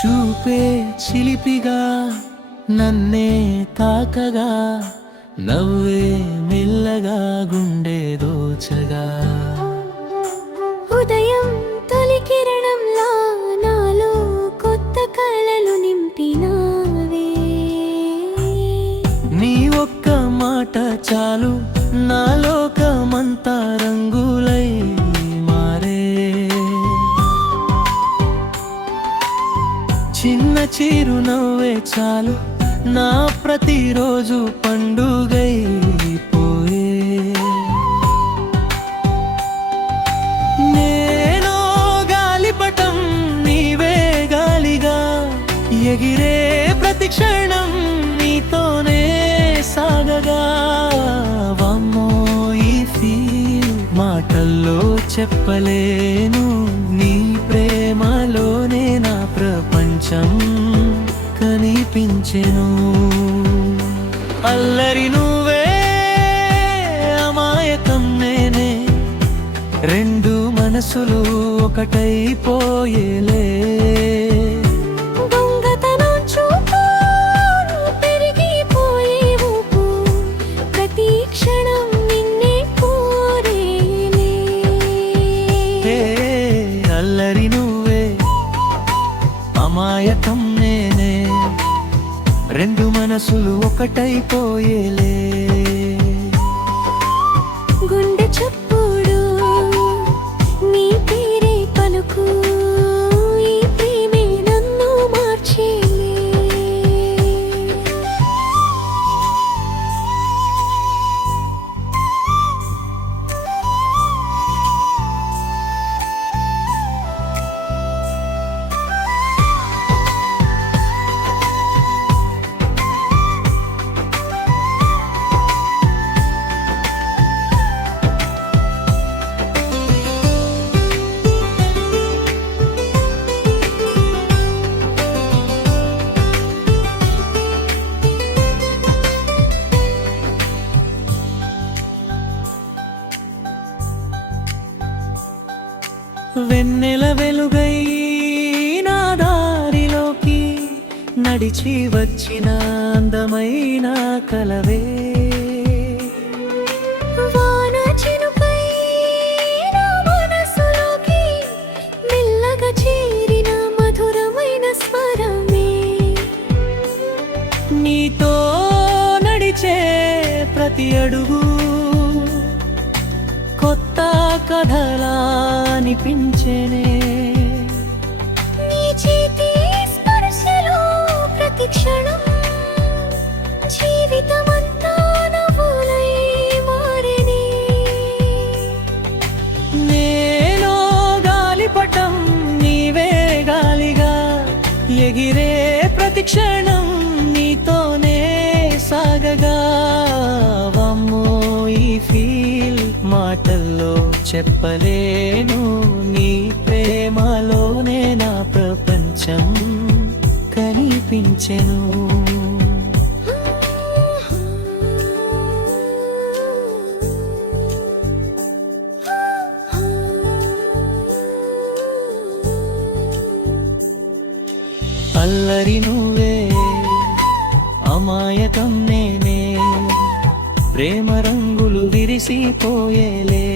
చూపే చిలిపిగా నన్నే తాకగా, నవ్వే మెల్లగా గుండె దోచగా. ఉదయం తొలి కిరణంలా నాలో కొత్త కలలు నింపినావే. నీ ఒక్క మాట చాలు నా లోకమంతా రంగులై మారే. చిన్న చిరునవ్వే చాలు నా ప్రతిరోజు పండుగై పోయే. నేనో గాలిపటం నీవే గాలిగా, ఎగిరే ప్రతి క్షణం నీతోనే సాగగా. వమ్మో ఈ ఫీల్ మాటల్లో చెప్పలేను, నీ ప్రేమలోనే నా ప్రపంచం కనిపించెను. అల్లరి నువ్వే అమాయకం నేనే, రెండు మనసులు ఒకటైపోయేలే. దొంగతనం చూపు పెరిగిపోయే ఊపు, ప్రతి క్షణం నిన్నే కోరేలే. అల్లరి నువ్వే అమాయకం నేనే, రెండు మనసులు ఒకటైపోయేలే. గుండె చప్పుడు నీ పేరే పలుకు, ఈ ప్రేమే నన్ను మార్చేలే. వెన్నెల వెలుగై నా దారిలోకి నడిచి వచ్చిన అందమైన కలవే. వాన చినుకై నా మనసులోకి మెల్లగా చేరిన మధురమైన స్వరమే. నీతో నడిచే ప్రతి అడుగు కొత్త కథలా అనిపించేనే. నీ చేతి స్పర్శలో ప్రతి క్షణం జీవితమంతా నవ్వులై మారేనే. నేనో గాలిపటం నీవే గాలిగా, ఎగిరే ప్రతి క్షణం నీతోనే సాగగా. వమ్మో ఈ ఫీల్ మాటల్లో చెప్పలేను, నీ ప్రేమలోనే నా ప్రపంచం కనిపించెను. అల్లరి నువ్వే అమాయకం నేనే, ప్రేమ రంగులు విరిసిపోయేలే.